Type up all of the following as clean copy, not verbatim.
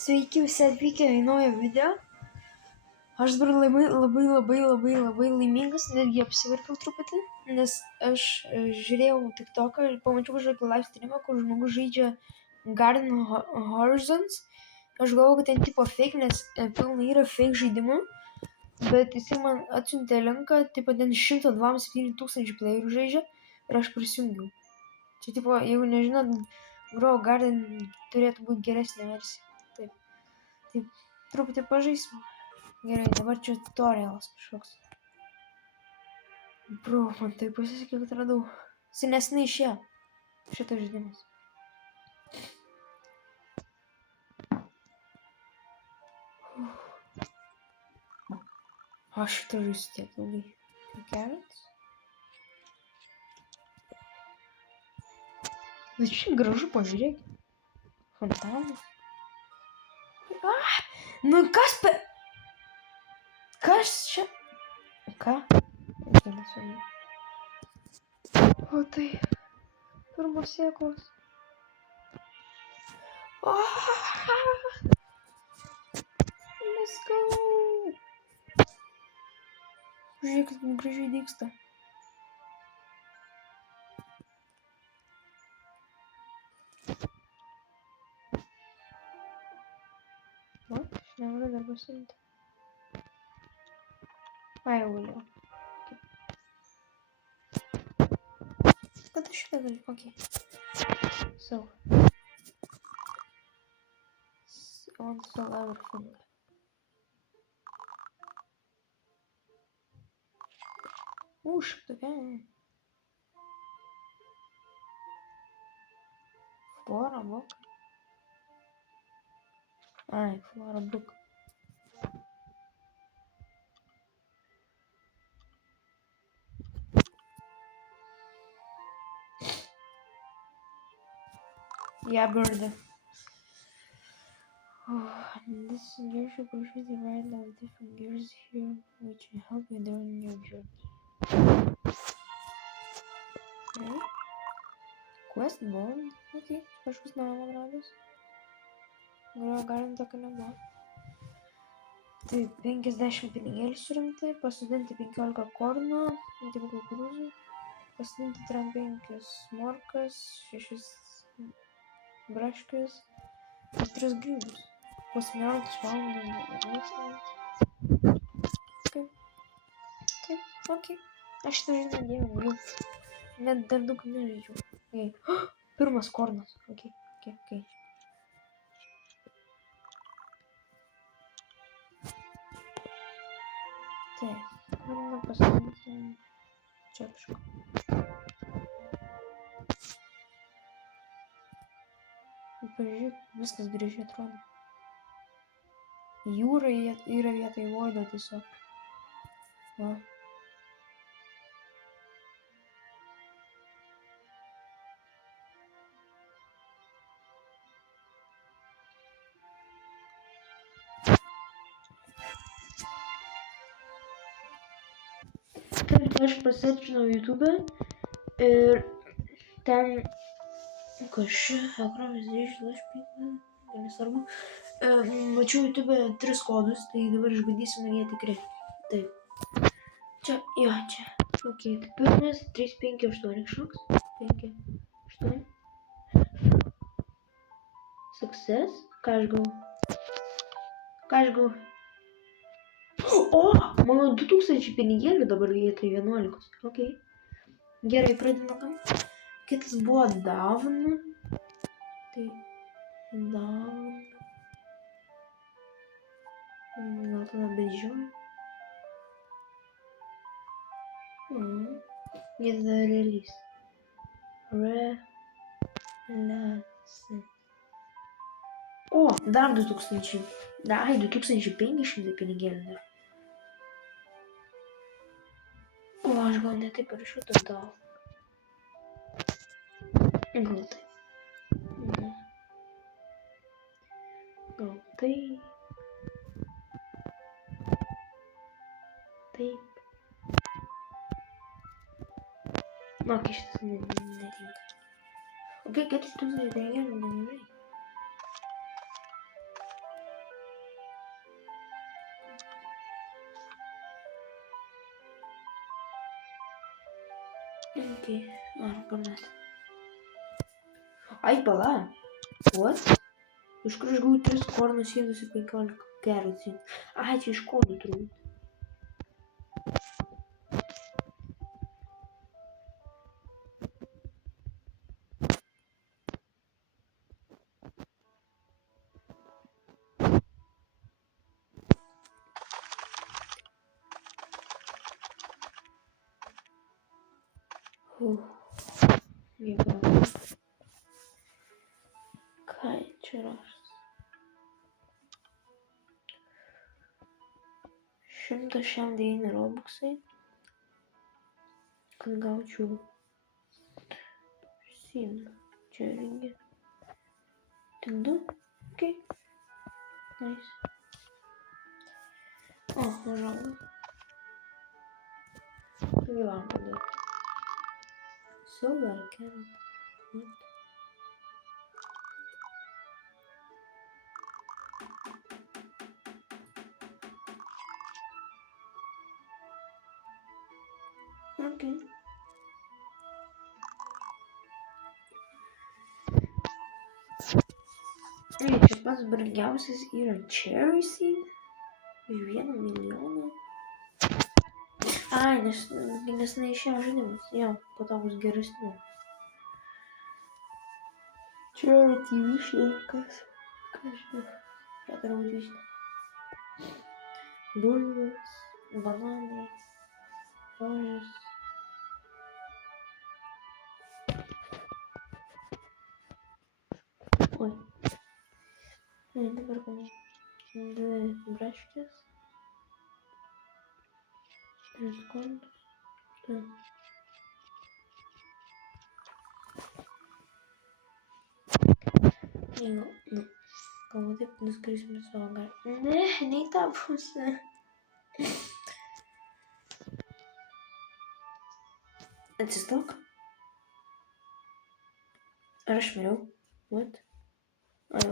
Sveiki visi atvykę į naują video. Aš dabar labai laimingas, netgi apsiverkiau truputį, nes aš žiūrėjau TikToką ir pamačiau kažkokį live streamą, kur žmogus žaidžia Garden Horizons. Aš galvoju, kad ten tipo fake, nes pilna yra fake žaidimų, bet jisai man atsiuntė linką, tipo ten 127 tūkstančių playerių žaidžia ir aš prisijungiau. Čia tipo, jeigu nežinot, Grow Garden turėtų būti geresnė versija. Taip, truputį pažaisim. Gerai, dabar čia tutorialas kažkoks. Bro, man tai pasisekė, kad radau. Senesnai išėjo šitas žaidimas. Aš šitą žaisiu tiek ilgai. Kelias. Bet čia gražu, pažiūrėk. Fontanas. Nu kas čia? Ką? O tai pirmos sėklos. Let's go. Žiūrėk, kaip gražiai dygsta. O, aš negaliu dar pasiimti. Ai, jau galiu. Kada šitą galiu? Ok. So. On sell everything. Tokia. Flora book. Ai, Flora book. Yeah, bird. This gear should push the right now with different gears here, which will help you during your journey. Okay. Quest board. Okay, kažkas naujo man rados. Gal galim tokio nebuvo. Tai 50 pinigėlių surinkti, pasodinti 15 kornų, tik kukurūzų, pasodinti 35 morkas, 6 braškės ir 3 grybus. Po 17 valandas Ok. Aš šitą žaidimą dievinu. Net dar daug nežaidžiau. Okay. Pirmas kornas. Ok. Taip. Korną pasodinti čia kažką. Pažiūrėk, viskas gražiai atrodo. Jūra yra vietoj voido tiesiog. Va. Aš pasirčinau YouTube ir ten kažkaip ekromis dėžiu, nesvarbu. Mačiau YouTube 3 kodus, tai dabar išbandysim, ar jie tikri. Taip. Čia. Ok, tai pirmas 3, 5, 8 kažkoks. 5, 8. Success. Ką aš gavau? O, mano 2000 pinigėlių dabar vietoj 11. Ok. Gerai, pradedam. Kitas buvo Down. Tai Down. Gal tada bežiūrėjau. Ir tada release. O, dar 2000. Ai, 2500 pinigėlių dar. O, aš gal ne taip parašiau tada. Gal tai. Taip. Ok, šitas netinka. Ok, 4000 pinigėlių nemažai. Окей. Понятно. Ai, para lá. What? Os cruz gutas de corno sendo se pincar quero assim. Ai, te escondo, truque. Nie prawda. Kaç raz. Şimdi taşıyam değil ne Robux'ı. Kangauçu. Sim. Çöringe. Tıngdı. Okay. Nice. Ah, herhalde. Bir var burada. Solar cannon. What? Okay. Čia pats brangiausias yra Cherry Seed. Už 1 milijoną. Ai, nes neišėjo žaidimas. Jo, po to bus geresnių. Cherry TV šėkas. Kažkaip. 4 bulvės, bananai, rožės. Oi. Dabar panešiu. 2 braškės. 3 kortus. Štai. Nu, galbūt taip nuskrisime savo galą. Ne, nei tą pusę. Atsistok. Ar aš miriau? What? Ai,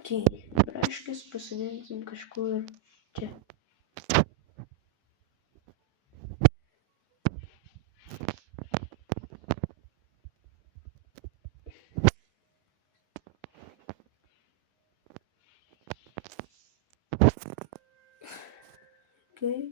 okay. Braškės pasidėsim kažkur čia. Okay. Okay.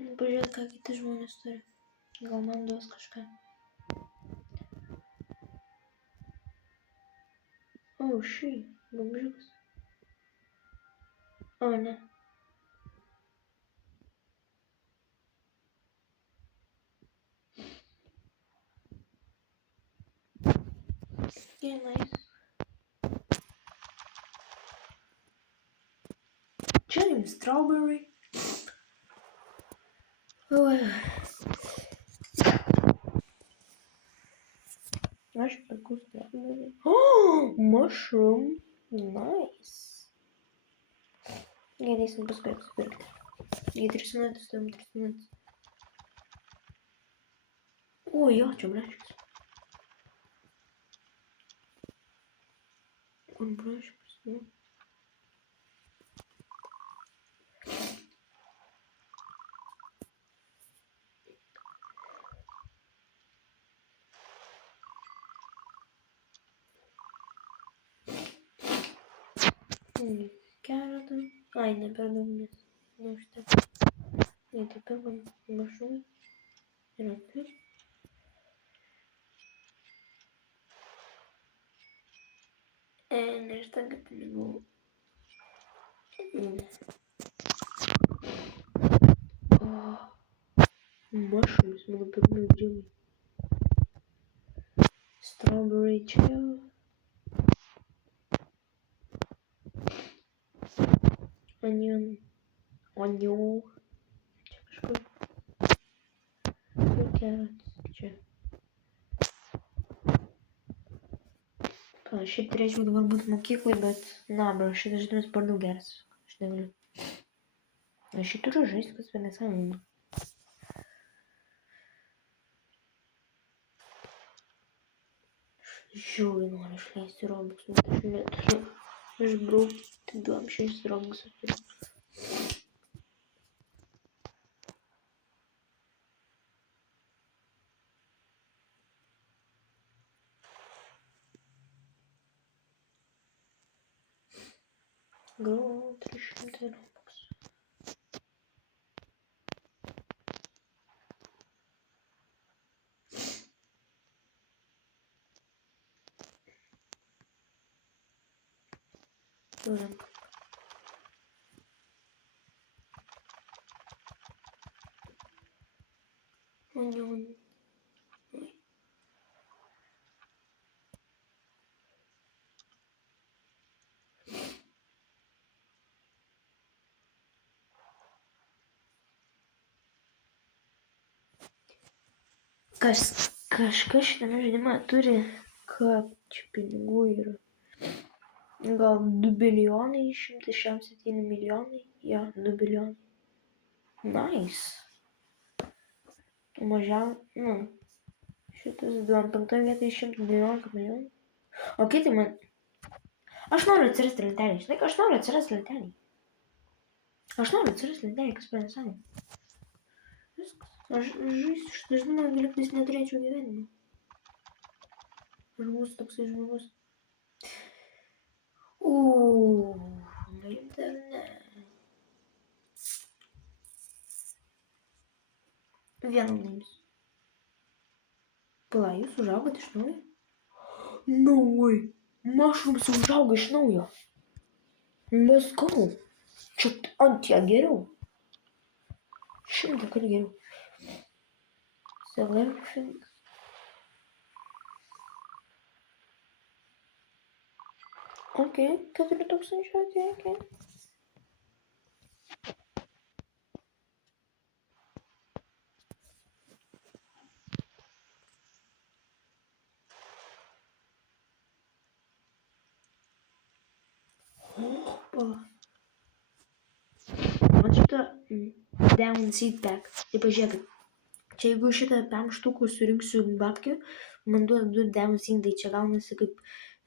Şimdi pažiūrėt, ką kiti žmonės turi. Gal man duos kažką. Oh, šį. Bumžiukas. O, ne. Okay, nice. Čia jums strawberry. Oi. Aš perku strawberry. Oh, mushroom. Nice. Galėsim paskui apsipirkti. Į 3 minutės, tam 3 minutės. O, jo, čia braškės. Kur braškės, nu. Keletą. Ai, ne per daug, nes neužteks. Tai pirkam mushroom. Ir apir. Neužtenka pinigų. Oh. mano pirmųjų grimai. Strawberry čia. Onion. Čia kažkur. Ir carrots čia. Šiaip turėčiau dabar būti mokyklai, bet bro, šitas žaidimas per daug geras. Aš negaliu. Aš šį turiu žaisti, kas per nesąmonė. Žiauriai noriu išleisti Robuxus, bet aš neturiu išbraukti 26 Robuxus turiu. Gal 300 Robuxų. Turim. Onion. Kažkas šitame žaidime turi, kad čia pinigų yra. Gal 2 bilijonai, 167 milijonai. Ja, 2 bilijonai. Nice. Šitas 25 vietoj 119 milijonų. Ok, tai man... Aš noriu atsirasti lentelį. Žinai, aš noriu atsirasti lentelį. Kas per nesąmonė. Viskas. Aš žaisiu šitą žaidimą, galiu, kad jis neturėčiau gyvenimo. Aš būsiu toksai žmogus. Rimtai ar ne? Vieną laimis. Pala, jūs užaugot iš naujo? No way! Mushrooms užauga iš naujo. Let's go! Čia ant ją geriau. 100 kartų geriau. Sell everything. Ok, 4000, ok. Man šitą down seed pack. Tai pažiūrėkit. Čia jeigu šitą 5 štukų surinksiu babkių, man duoda 2 down seedai. Čia gaunasi kaip,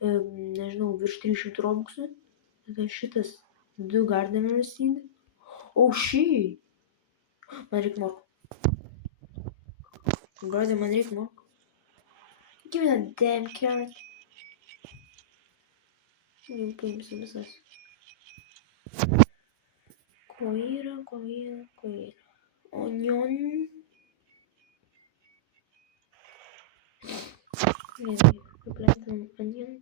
nežinau, virš 300 robuxų. Tada šitas 2 gardener seed. Oh shit! Man reikia morkų. Brother, man reikia morkų. Give me that damn carrot. Jau paimsiu visas. Ko yra. Onion. Gerai, papletinam onion.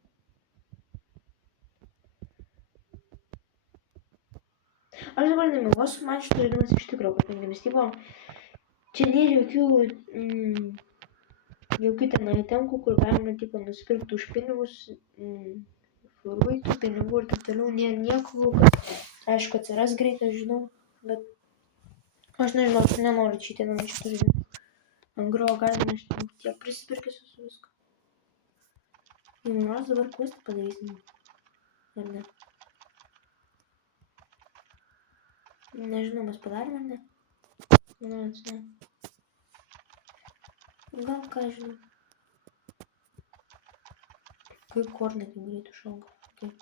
Aš dabar nemėgosiu, man šitas žaidimas iš tikro patinka, nes tipo, čia nėra jokių ten itemkų, kur galima tipo nusipirkti už pinigus, fruitų, pinigų ir taip toliau, nėra nieko, kad, aišku, atsiras greitai, aš žinau, bet aš nežinau, aš nenoriu čytinant šitą žaidimą. Ant grovo galima tiek prisipirkęs su viską. Ir mes dabar questą padarysim. Ar ne? Nežinau, mes padarėm ar ne? Manau, ne. Gal ką žinau. Kaip kornai taip greit užauga. Okay.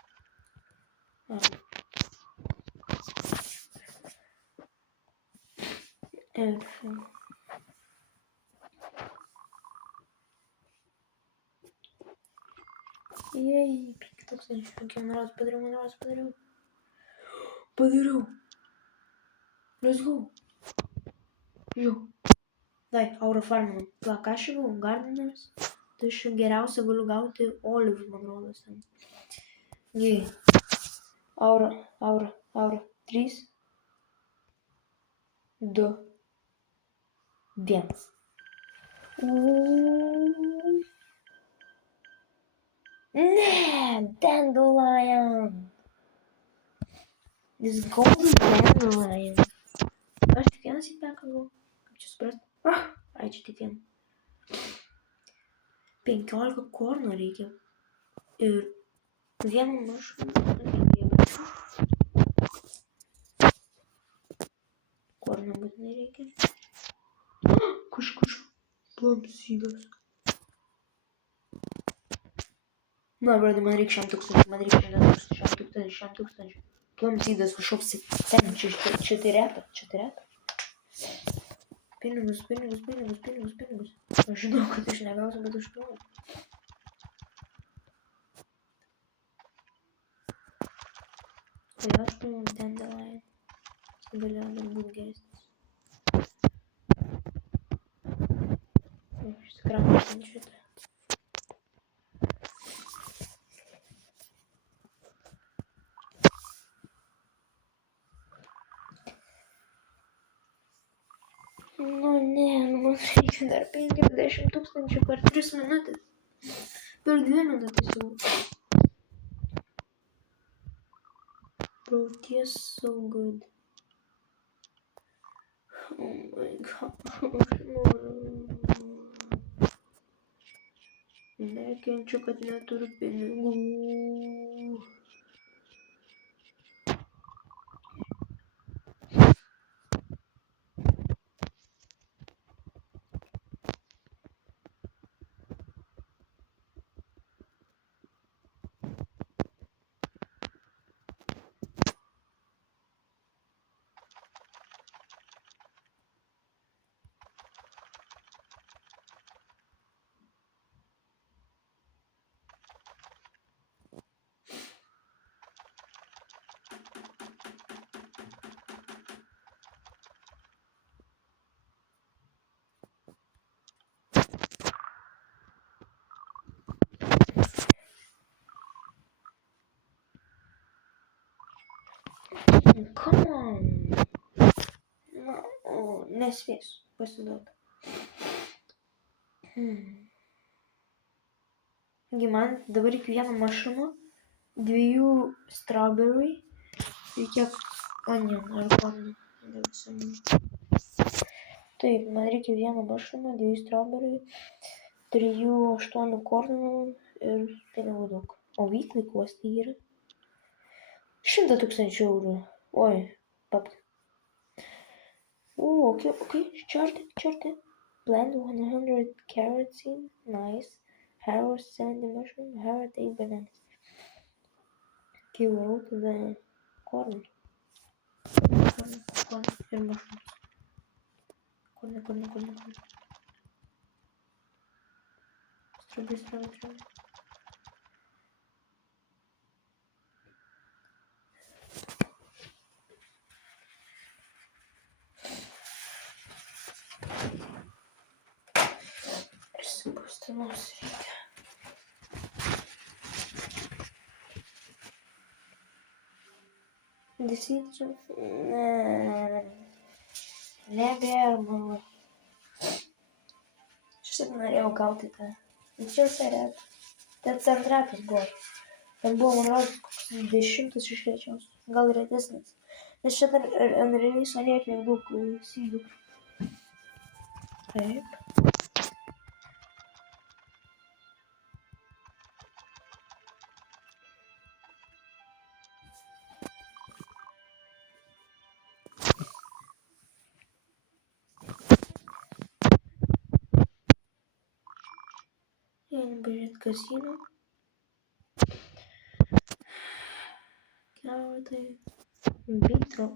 Everything. Jej, 5000. Ok, man raz padariau. Let's go. Jo. Dai, aura farminam. Ką aš gavau? Gardeners. Tai aš geriausia galiu gauti olive, man rodos. Jei. Aura. 3, 2, 1. Не, Dandelion. This golden Dandelion. Aš tik vienas į perkalbau. Kaip čia suprasti? Ai, čia tik vienas. 15 kornų reikia. Ir vieną mašą. Kornų būtinai reikia. Kažkaž. Plapsydas. Na, bradi, man reikia 100 000. Man reikia 100 000. Plapsydas kažkoks. Ten, čia tai reta. Čia tai reta. Pinigus. Aš žinau, kad aš negausiu, bet aš noriu. Tai aš paimam Dandelion. Galėjo dar būti geresnis. Išsikraunam šitą. Nu ne, man reikia dar 50 000 per 3 minutės. Per 2 minutės jau. Bro, ties so good. Oh my god. Nekenčiu, kad neturiu pinigų. Come on. Na, nespėsiu pasiduoti. Man dabar reikia vieną mašiną, 2 strawberry ir kiek onion ar kornų. Taip, man reikia vieną mašiną, 2 strawberry, 3-8 kornų ir pinigų daug. O weekly cost tai yra 100 000 eurų. Oi, papka. Okay, čerti. Blend 100 carrots in, nice. Harrow 70 mushroom, harrow 8 bananas. Okay, varau tada kornų. Korn ir mushroom. Korn. Strawberry. Supustinus reikia. Desičiu. Nebėra mano. Šitą norėjau gauti tą. Čia serėt. Ten centratas buvo. Ten buvo, man rodos, koks 10 išrečiaus. Gal retesnis. Nes čia dar ant reliso nėra daug sydų. Taip. Einam pažiūrėt kasiną. Kerotai. Bitro.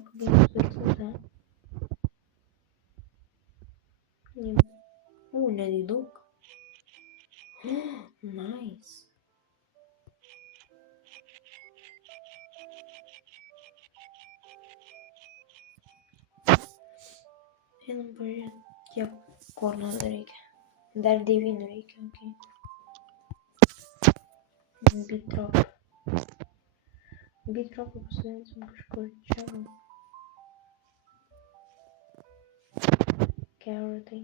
Netgi daug. Nice. Einam pažiūrėt, kiek kornų reikia. Dar 9 reikia, okei. Bitropą pasidarysim kažkur čia. Kerotai.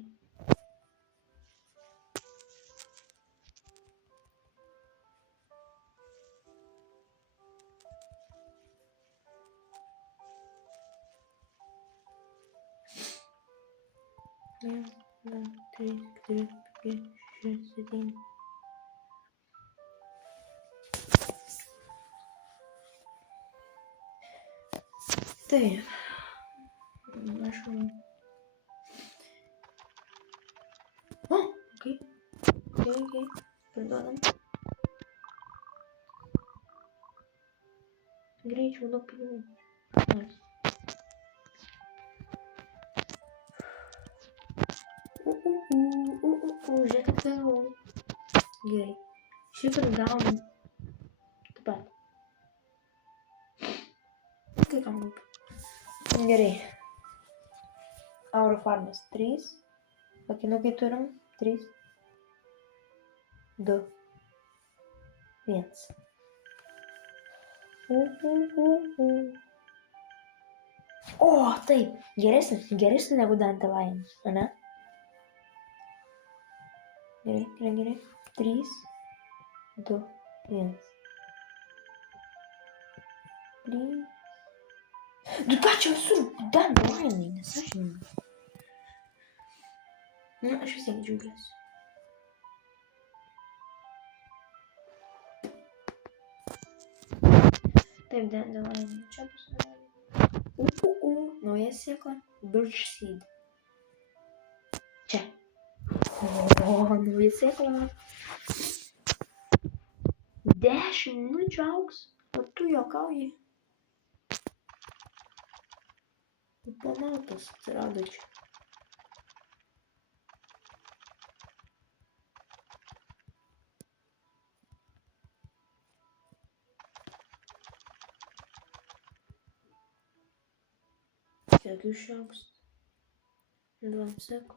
1, 2, 3, 4, 5, 6, 7. Taip. Aš... O, okei. Okei. Parduodam. Greičiau daug pinigų. Nice. Žiūrėk, kaip gavau. Gerai. Šitą gavom. Taip pat. Kai kam rūpi. Gerai. Auro farmas 3. Pakinukai turim. 3. 2. 1. O, taip. Geresnis negu Dandelion. Ane? Gerai. 3. 2. 1. Please. Du ką čia visur Dandelionai, nesąžiningai. Nu, aš vis tiek džiaugiuosi. Taip, Dandelionai. Čia pasidarė. Nauja sėkla. Birch seed. Čia. O, nauja sėkla. 10 minučių augs. O tu juokauji. Pamatas atsirado čia. Kiek išaugs? 2 sekų.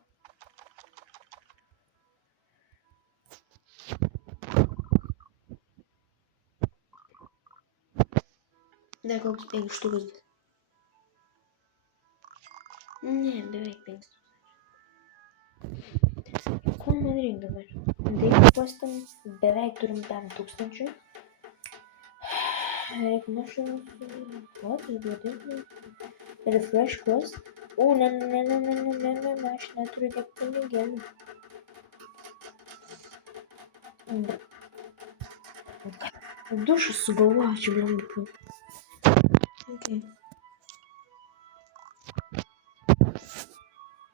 Dar koks 5 štukas. Ne, beveik 5. Ko man reikia dabar? Daily postam beveik turim 5000. Reikia mushrooms. What is that? Refresh quest. O, ne, aš neturiu tiek pinigėlių. Dušas sugalvoju, čia blemba pui. Okay.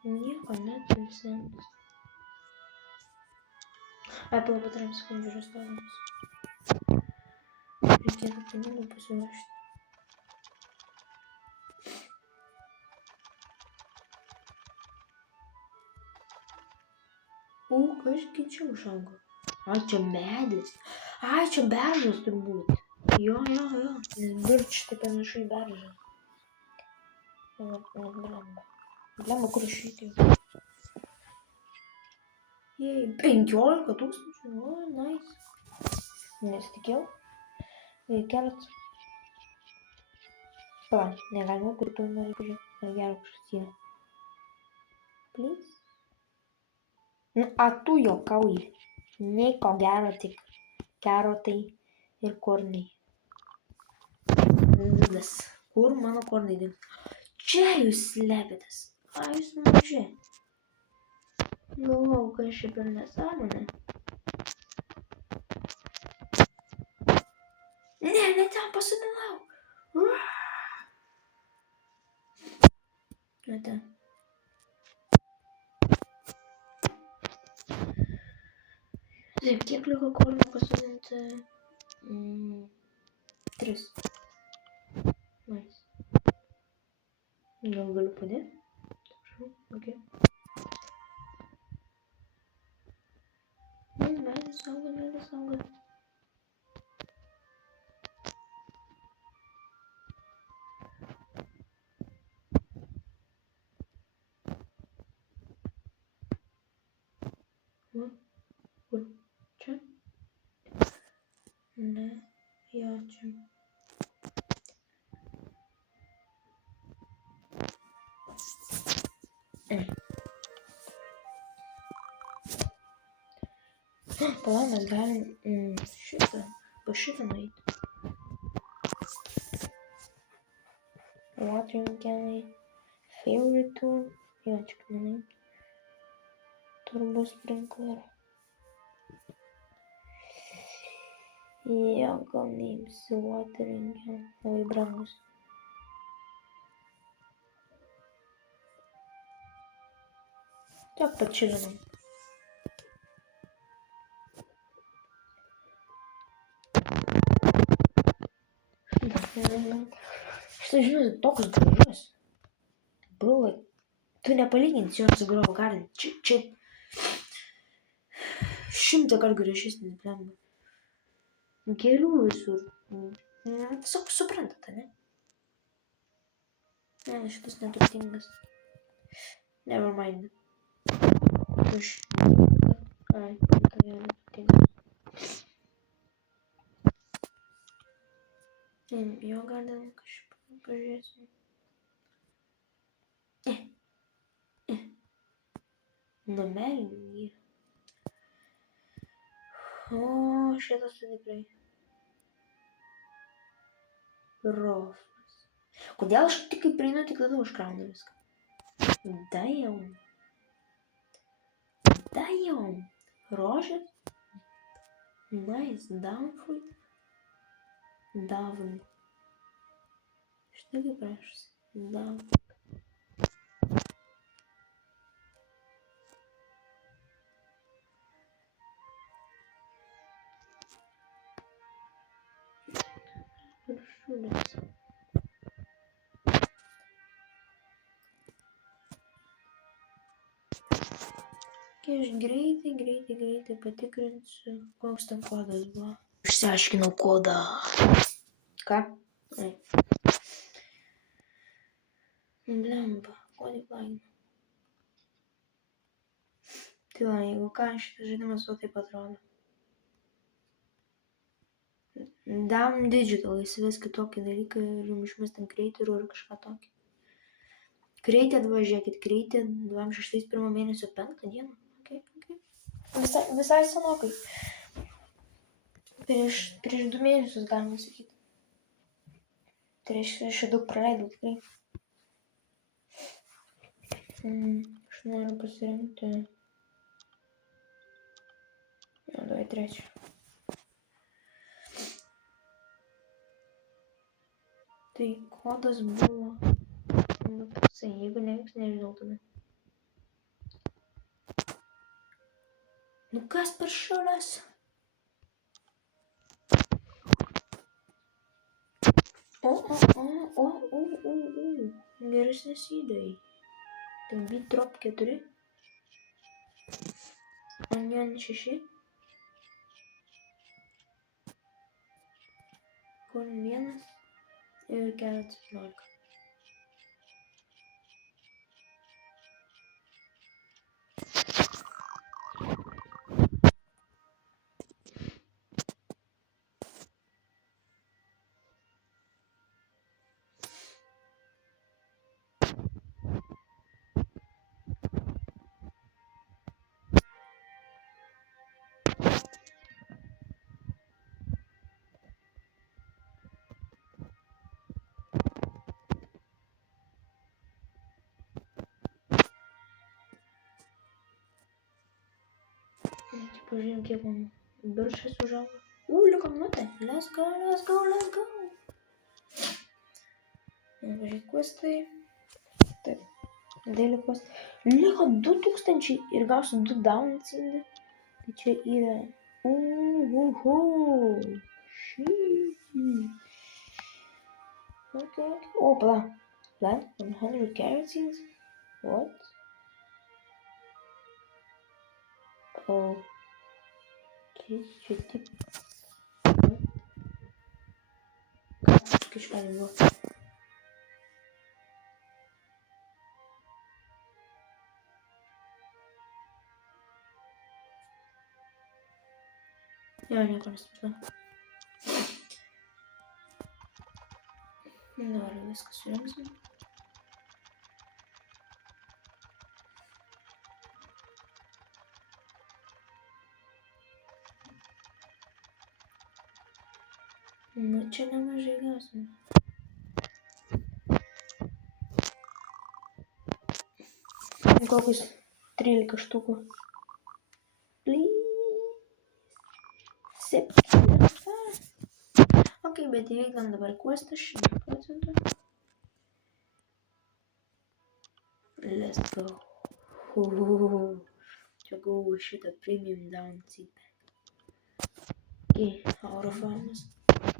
Nieko neturiu senis. Pala padarom sekundžių restoranus. Reikėtų pinigų pasivažti. Kažkai čia užaugo. Ai, čia medis. Ai, čia beržas turbūt. Jo. Nes birč tai panašu į beržą. Blemba, kur aš įtėjau. Jei, 15 000. O, nice. Nesitikėjau. Keletas. Pala, negalima pirkti, noriu pažiūrėti. Gero kažkas yra. Please. A tu juokauji. Nieko gero, tik kerotai ir kornai. Vidas. Kur mano kornai dingo? Čia jūs slepiatės. A, jūs maži. Galvau, kas čia per nesąmonė. Ne ten pasodinau. Ne ten. Taip, kiek liko kornų pasodinti? 3. Nice. Gal galiu padėti? Okay. Medis auga. Kur? Čia? Ne, jo, čia. Pala, mes galim po šitą nueiti. Watering can favorite tool. Jo, čia nueiti. Турбоспринклер. Йога Німс Watering Gun. Ой, брангус. Так, почему? Что же только сгрузилось? Было. Ты на полине, все сыграл Гарден. Чип. Шим так говоришь, не прям. Герою сур. Suprantate, ne? Šitas neturtingas. Never mind. Push. Ai, neturtingas. Jo Garden kažkaip pažiūrėsim. Numerinį. O, šitas tai tikrai. Rofas. Kodėl aš tik kai prieinu, tik tada užkraunu viską? Damn. Rožės. Nice. Downfruit. Davn. Štai kaip rašas. Davn. Viršūnės. Aš greitai patikrinsiu, koks ten kodas buvo. Išsiaiškinau kodą. Ką? Ai. Blemba, kodį plainu. Tai va, jeigu ką, šitas žaidimas va taip atrodo. Damn Digital įsives kitokį dalyką ir jums išmestam Creator'ų ir kažką tokį. Created, važiuokit, Created 26 1 mėnesio 5 dieną. Okay. Visai senokai. Prieš 2 mėnesius galima sakyti. Tai reiškia, aš daug praleidau tikrai. Aš noriu pasirinkti. Davai trečią. Tai kodas buvo. Jeigu nevyks, nežinau tada. Nu kas per šaras? Geresnės idėjai. Tai beat drop 4. Onion 6. Corn 1. Ir carrot 11. Pažiūrėjom, kiek man biržas užaugo. Liko minutė. Let's go. Pažiūrėk, questai. Taip. Daily quest. Liko 2000 ir gausiu 2 downs indį. Tai čia yra. Okay. O, plant 100 carrot seeds. What? Okay, čia tik. Ką kažką buvo? Jo, nieko nesupratau. Dabar viską surinksim. Nu, čia nemažai gausim. Kokius 13 štukų. sunkiai, bet įveikėm dabar questą 100%. Let's go. Čia gavau šitą premium down seatback. Auro farmas.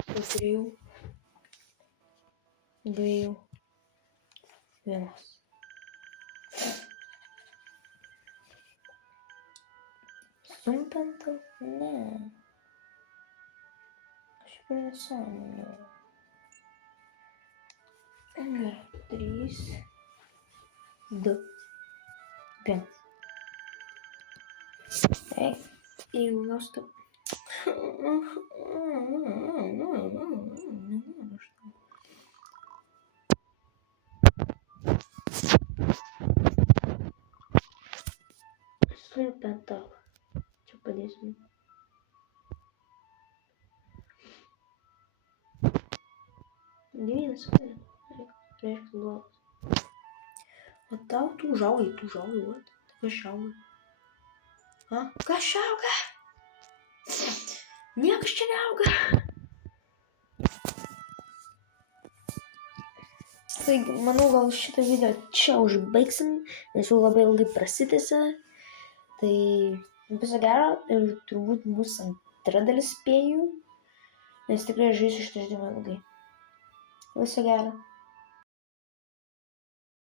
Po 3, 2, 1. Sumpenta? Ne. Kažkaip nesąmonė. 3, 2, 1. Ei, jeigu stop. Sumpenta. Čia padėsim. Devynis, reiškia blogas. O tau tu užaugai, what? Kas auga? Ha? Kas auga? Niekas čia neauga. Taigi, manau, gal šitą video čia užbaigsim, nes jau labai ilgai prasitęsė. Tai viso gero ir turbūt bus antra dalis spėju, nes tikrai žaisiu šitą žaidimą ilgai. Viso gero.